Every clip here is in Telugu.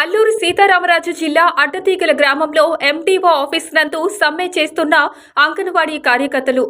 అల్లూరు సీతారామరాజు జిల్లా అడ్డతీగల గ్రామంలో ఎంటీఓ ఆఫీస్ నందు సమ్మె చేస్తున్న అంగన్వాడీ కార్యకర్తలు.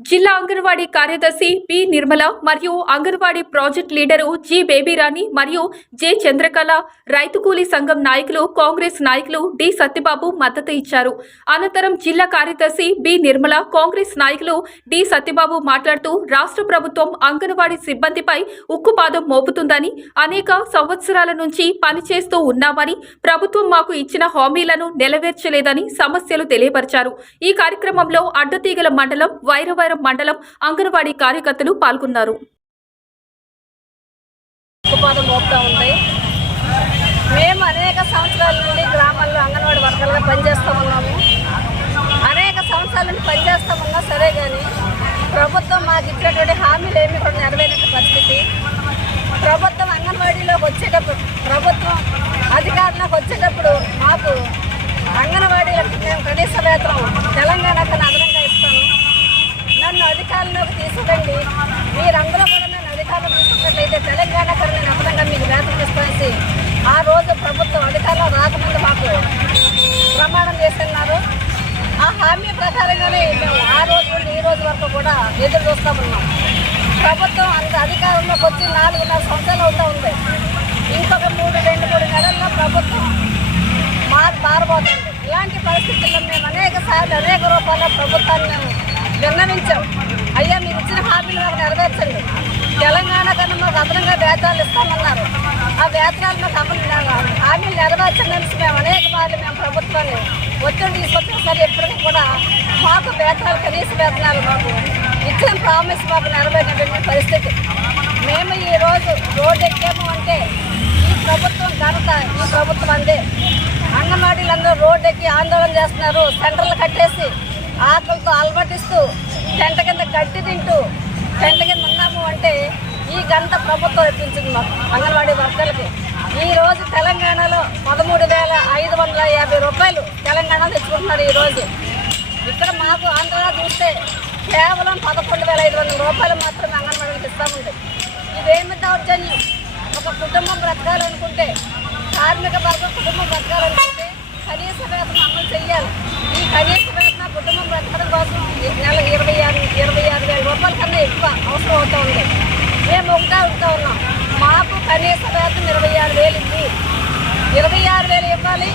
జిల్లా అంగన్వాడీ కార్యదర్శి పి నిర్మల మరియు anganwadi project leader G Babyrani మరియు జె చంద్రకళ రైతు కూలీ సంఘం నాయకులు కాంగ్రెస్ నాయకులు డి సత్యబాబు మద్దతు ఇచ్చారు. అనంతరం జిల్లా కార్యదర్శి బి నిర్మల కాంగ్రెస్ నాయకులు డి సత్యబాబు మాట్లాడుతూ రాష్ట్ర ప్రభుత్వం అంగన్వాడీ సిబ్బందిపై ఉక్కుపాదం మోపుతుందని అనేక సంవత్సరాల నుంచి పనిచేస్తూ ఉన్నామని ప్రభుత్వం మాకు ఇచ్చిన హామీలను నెరవేర్చలేదని సమస్యలు తెలియపరిచారు. ఈ కార్యక్రమంలో అడ్డతీగల మండలం వైరవైరం మండలం అంగన్వాడీ కార్యకర్తలు పాల్గొన్నారు. ఉంటాయి. మేము అనేక సంవత్సరాల నుండి గ్రామాల్లో అంగన్వాడీ వర్గాలుగా పనిచేస్తూ ఉన్నాము. అనేక సంవత్సరాల నుండి పనిచేస్తూ ఉన్నా సరే కానీ ప్రభుత్వం మాకు ఇచ్చినటువంటి హామీలు ఏమి కూడా నెరవేరిన పరిస్థితి. ప్రభుత్వం అంగన్వాడీలోకి వచ్చేటప్పుడు ప్రభుత్వం అధికారంలోకి వచ్చేటప్పుడు మాకు అంగన్వాడీలకు మేము కనీస వేతనం తెలంగాణ కన్నా అదనంగా ఇస్తాను నన్ను అధికారంలోకి తీసుకురండి మీరందరూ కూడా నన్ను అధికారంలో తీసుకున్నట్లయితే తెలంగాణ కన్నా నేను అదనంగా మీకు వేతనం ఇస్తానని ఆ రోజు ప్రభుత్వం అధికారంలో రాకముందు మాకు హామీలు చేస్తున్నారు. ఆ హామీ ప్రకారంగానే మేము ఆ రోజు నుండి ఈ రోజు వరకు కూడా ఎదురు చూస్తామన్నాం ప్రభుత్వం అంత అధికారంలోకి వచ్చి నాలుగున్నర సంవత్సరాలు అవుతా ఉంది. ఇంకొక మూడు రెండు మూడు నెలల్లో ప్రభుత్వం మాకు మారబోతుంది. ఇలాంటి పరిస్థితుల్లో మేము అనేక సార్లు అనేక రూపాయల ప్రభుత్వాన్ని మేము విన్నవించాం అయ్యా మీరు ఇచ్చిన హామీలు మాకు నెరవేర్చండి. తెలంగాణ కన్నా మాకు అదనంగా వేతనాలు ఇస్తామన్నారు. ఆ వేతనాలు మాకు అమలు హామీలు నెరవేర్చడానికి మేము అనేక మార్లు మేము ప్రభుత్వాన్ని ఒత్తిడి తీసుకొచ్చేసరి ఎప్పటికీ కూడా మాకు వేతనాలు కనీస వేతనాలు మాకు ఇచ్చిన ప్రామిస్ మాకు నెరవేరినటువంటి పరిస్థితి. మేము ఈ రోజు రోడ్డు ఎక్కాము అంటే ఈ ప్రభుత్వం ఘనత ఈ ప్రభుత్వం అందే. అంగన్వాడీలందరూ రోడ్డు ఎక్కి ఆందోళన చేస్తున్నారు. సెంటర్లు కట్టేసి ఆకలితో అలమటిస్తూ టెంట కింద గడ్డి తింటూ టెంట కింద అంటే ఈ గంట ప్రభుత్వం ఇప్పించింది మాకు అంగన్వాడీ వర్కర్లకి. ఈరోజు తెలంగాణలో పదమూడు వేల ఐదు వందల యాభై రూపాయలు తెలంగాణ తెచ్చుకుంటున్నారు ఈరోజు ఇక్కడ మాకు ఆంధ్రలో చూస్తే కేవలం పదకొండు వేల ఐదు వందల రూపాయలు మాత్రమే అంగన్వాడీలకు ఇస్తామండి. ఇదేమి దౌర్జన్యం? ఒక కుటుంబం బ్రతకాలనుకుంటే కార్మిక వర్గం కుటుంబం బ్రతకాలనుకుంటే కనీస వేతనం అమలు చేయాలి. ఈ కనీస వేతన కుటుంబం బ్రతకడం కోసం ఈ నెల ఇరవై ఆరు ఇరవై ఆరు వేల రూపాయల కన్నా ఎక్కువ అవసరం అవుతూ ఉంది. మేము ఒకటే ఉంటా ఉన్నాం. మాకు కనీస వేతనం ఇరవై ఆరు వేలు ఇవ్వి ఇరవై ఆరు వేలు ఇవ్వాలి.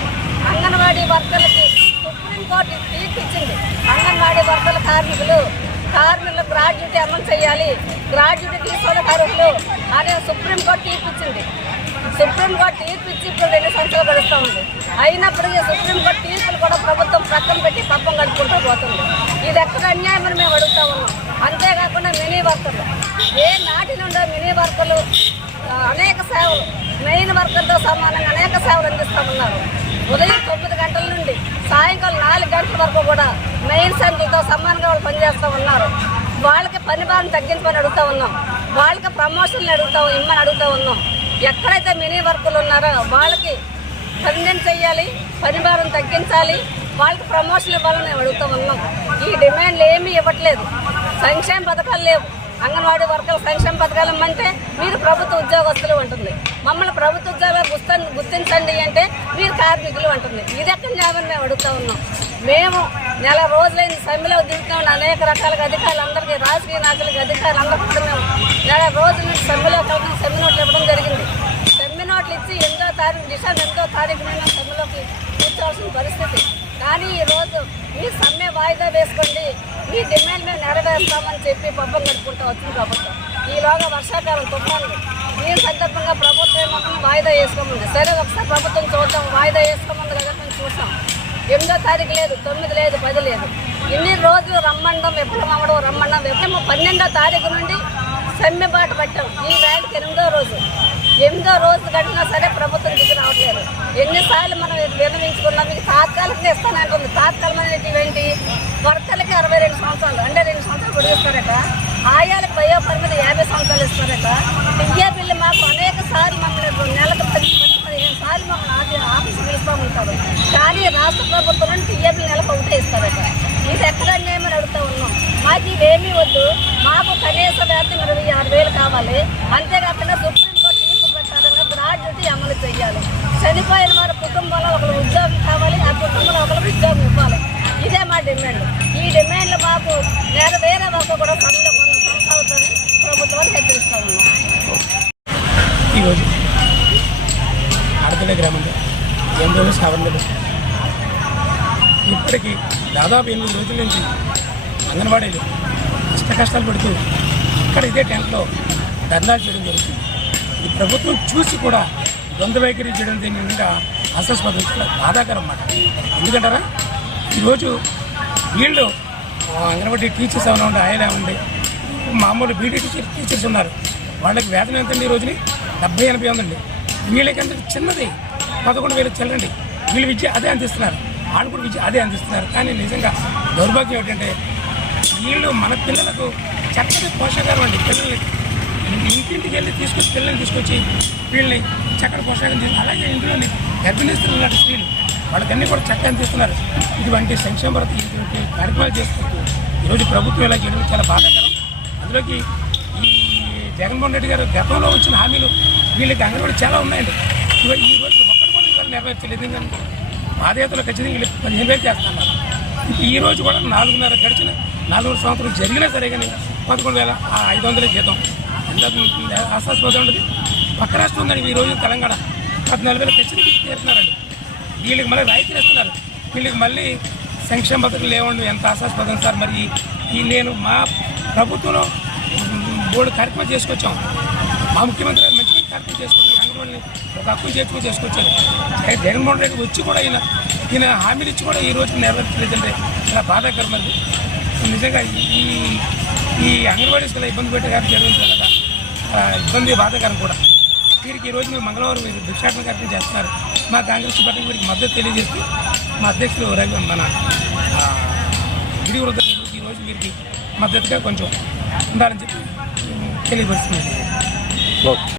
అంగన్వాడీ వర్కర్లకి సుప్రీంకోర్టు తీర్పు ఇచ్చింది అంగన్వాడీ వర్కర్ల కార్మికులు కార్మికులు గ్రాడ్యుటీ అమలు చేయాలి. గ్రాడ్యుటీ తీసుకోవడం అర్హులు అనే సుప్రీంకోర్టు తీర్పు ఇచ్చింది సుప్రీంకోర్టు తీర్పు ఇచ్చి ఇప్పుడు రెండు సంవత్సరాలు గడుస్తూ ఉంది. అయినప్పటికీ సుప్రీంకోర్టు తీర్పులు కూడా ప్రభుత్వం పక్కన పెట్టి పప్పం గడుపుకుంటూ పోతుంది. ఇది ఎక్కడ అన్యాయం అని మేము అడుగుతా ఉన్నాం. అంతేకాకుండా మినీ వర్కర్లు. ఏ నాటి నుండో మినీ వర్కర్లు అనేక సేవలు మెయిన్ వర్కర్తో సమానంగా అనేక సేవలు అందిస్తూ ఉన్నారు. ఉదయం తొమ్మిది గంటల నుండి సాయంకాలం నాలుగు గంటల వరకు కూడా మెయిన్ సెంటర్తో సమానంగా వాళ్ళు పనిచేస్తూ ఉన్నారు. వాళ్ళకి పని భారం తగ్గించమని అడుగుతూ ఉన్నాం. వాళ్ళకి ప్రమోషన్లు అడుగుతాం ఇమ్మని అడుగుతూ ఉన్నాం. ఎక్కడైతే మినీ వర్కులు ఉన్నారో వాళ్ళకి పర్మనెంట్ చేయాలి పనిభారం తగ్గించాలి. వాళ్ళకి ప్రమోషన్ ఇవ్వాలని అడుగుతూ ఉన్నాం. ఈ డిమాండ్లు ఏమీ ఇవ్వట్లేదు. సంక్షేమ పథకాలు లేవు. అంగన్వాడీ వర్గాల సంక్షేమ పథకాలు ఇమ్మంటే మీరు ప్రభుత్వ ఉద్యోగస్తులు ఉంటుంది మమ్మల్ని ప్రభుత్వ ఉద్యోగాలు గుర్తించండి అంటే మీరు కార్మికులు ఉంటుంది ఇది ఎక్కడ న్యాయమని మేము అడుగుతూ ఉన్నాం. మేము నెల రోజులైన సమ్మెలో దిగుతాం అనేక రకాల అధికారులు అందరికీ రాజకీయ నాయకులకి అధికారులు అందరికీ మేము నెల రోజుల నుంచి సమ్మెలో కలిసి సమ్మె నోట్లు ఇవ్వడం జరిగింది. సమ్మె నోట్లు ఇచ్చి ఎనిమిదో తారీఖు డిసెంబర్ ఎనిమిదో తారీఖునైనా సమ్మెలోకి కూర్చోవాల్సిన పరిస్థితి. కానీ ఈ రోజు మీ సమ్మె వాయిదా వేసుకోండి. మీ డిమాండ్ మేము నెరవేరుస్తామని చెప్పి పబ్బం గడుపుకుంటూ వచ్చింది ప్రభుత్వం. ఈలోగా వర్షాకాలం తుఫాను. దీని సందర్భంగా ప్రభుత్వం ఏమో వాయిదా వేసుకోమంది. సరే ఒకసారి ప్రభుత్వం చూద్దాం. వాయిదా వేసుకోమంది కదా మేము చూసాం ఎనిమిదో తారీఖు లేదు తొమ్మిది లేదు పది లేదు. ఇన్ని రోజులు రమ్మండం ఎప్పుడు అవ్వడం రమ్మండం మేము పన్నెండో తారీఖు నుండి సమ్మెబాటు పట్టాం. ఈ వేళకి ఎనిమిదో రోజు. ఎనిమిదో రోజు కట్టినా సరే ప్రభుత్వం దిగి రావట్లేదు. ఎన్నిసార్లు మనం విన్నవించుకున్నాం మీకు తాత్కాలికంగా ఇస్తానంటుంది తాత్కాలం అనేది ఏంటి? వర్కర్లకి అరవై రెండు సంవత్సరాలు అంటే రెండు సంవత్సరాలు పొడిగిస్తారట. ఆయాలకు వయో పరిమితి యాభై సంవత్సరాలు ఇస్తారట. టీఏ బిల్లు మాకు అనేక సార్లు మనం నెలకు పది పది పదిహేను సార్లు మమ్మల్ని ఆఫీ ఆఫీసు పిలుస్తూ ఉంటారు కానీ రాష్ట్ర ప్రభుత్వం నుండి టీఏ బిల్లు నెలకు ఒకటే ఇస్తారట ఇది ఎక్కడ అన్యాయమని అడుగుతా ఉన్నాం మాకేమీ వద్దు. మాకు కనీస వ్యాప్తి ఇరవై ఆరు వేలు కావాలి. అంతేకాకుండా సుప్రీంకోర్టు తీర్పు ప్రకారంగా గ్రాడ్యుటీ అమలు చేయాలి. చనిపోయిన వారి కుటుంబంలో ఒకరు ఉద్యోగం కావాలి ఆ కుటుంబంలో ఒకరు ఉద్యోగం ఇవ్వాలి. ఇదే మా డిమాండ్ ఈ డిమాండ్లు మాకు నెరవేరే మాకు కూడా పనులు కొన్ని కొనసాగుతుంది. ప్రభుత్వాన్ని హెచ్చరిస్తా ఉన్నాం. ఈరోజు గ్రామంలో రోజులు సవరణలు ఇప్పటికీ దాదాపు ఎనిమిది రోజుల నుంచి అంగన్వాడీలు కష్ట కష్టాలు పడుతూ ఇక్కడ ఇదే టైంలో ధర్నాలు చేయడం జరుగుతుంది. ఈ ప్రభుత్వం చూసి కూడా ద్వంద్వ వైఖరి చేయడం దీని నిజంగా హాస్యాస్పదం బాధాకరం అన్నమాట. ఎందుకంటారా? ఈరోజు వీళ్ళు ఆ, అంగన్వాడీ టీచర్స్ ఏమైనా ఉండి ఆయన ఉండి మామూలు బీడీ టీచర్ టీచర్స్ ఉన్నారు. వాళ్ళకి వేతనం ఎంతండి ఈ రోజుని? డెబ్బై ఎనభై ఉందండి వీళ్ళకంటే చిన్నది పదకొండు వేలు చెల్లండి. వీళ్ళు విద్య అదే అందిస్తున్నారు. వాళ్ళు కూడా విద్య అదే అందిస్తున్నారు. కానీ నిజంగా దౌర్భాగ్యం ఏంటంటే వీళ్ళు మన పిల్లలకు చక్కటి పోషకాలు అండి. పిల్లల్ని ఇంటింటికి వెళ్ళి తీసుకొచ్చి పిల్లల్ని తీసుకొచ్చి వీళ్ళని చక్కటి పోషకాలు తీసుకు అలాగే ఇంట్లోని గర్భిణీస్తున్నారు స్త్రీలు వాళ్ళకన్నీ కూడా చక్కగా అందిస్తున్నారు. ఇటువంటి సంక్షేమ భద్రత ఇటువంటి కార్యక్రమాలు చేసుకుంటూ ఈరోజు ప్రభుత్వం ఇలా చేయడం చాలా బాధాకరం. అందులోకి ఈ జగన్మోహన్ రెడ్డి గారు గతంలో వచ్చిన హామీలు వీళ్ళకి అంగన్వాడీ చాలా ఉన్నాయండి. ఇవాళ ఈ రోజు ఒక్కటి కూడా ఇవాళ నెరవేర్చలేదు. ఎందుకంటే పాదయాత్రలో ఖచ్చితంగా వీళ్ళు పదిహేను వేలు చేస్తున్నారు. ఈ రోజు కూడా నాలుగున్నర గడిచిన నాలుగు సంవత్సరం జరిగినా సరే కానీ పదకొండు వేల ఐదు వందల జీతం. ఎంత ఆశాస్పదం ఉండదు పక్క రాష్ట్రం ఉందండి ఈ రోజు తెలంగాణ పద్నాలుగు వేల ఖచ్చితంగా తీరుతున్నారండి. వీళ్ళకి మళ్ళీ రాయితీలు ఇస్తున్నారు. వీళ్ళకి మళ్ళీ సంక్షేమ పథకం లేవండి. ఎంత ఆశాస్పదం సార్? మరి ఈ- నేను మా ప్రభుత్వంలో మూడు కార్యక్రమాలు చేసుకొచ్చాం. మా ముఖ్యమంత్రి గారు మంచి కార్యక్రమం చేసుకుని అంగన్వాడిని ఒక హక్కు చేర్చుకుని చేసుకొచ్చారు. జగన్మోహన్ రెడ్డి వచ్చి కూడా ఈయన ఈయన హామీలు ఇచ్చి కూడా ఈ రోజు నెరవేర్చలేదంటే చాలా బాధాకరం అది. నిజంగా ఈ ఈ అంగన్వాడీ స్కూల్ ఇబ్బంది పెట్టే గారు జరుగుతుంది కదా ఇబ్బంది బాధాకరం కూడా. వీరికి ఈరోజు మీరు మేము మంగళవారం మీరు భిక్షాటన కార్యక్రమం చేస్తున్నారు. మా కాంగ్రెస్ పార్టీ వీరికి మద్దతు తెలియజేస్తూ మా అధ్యక్షులు రవి మన ఆ, గిరివృద్ధ ఈరోజు వీరికి మద్దతుగా కొంచెం ఉండాలని చెప్పి తెలియపరుస్తున్నాను.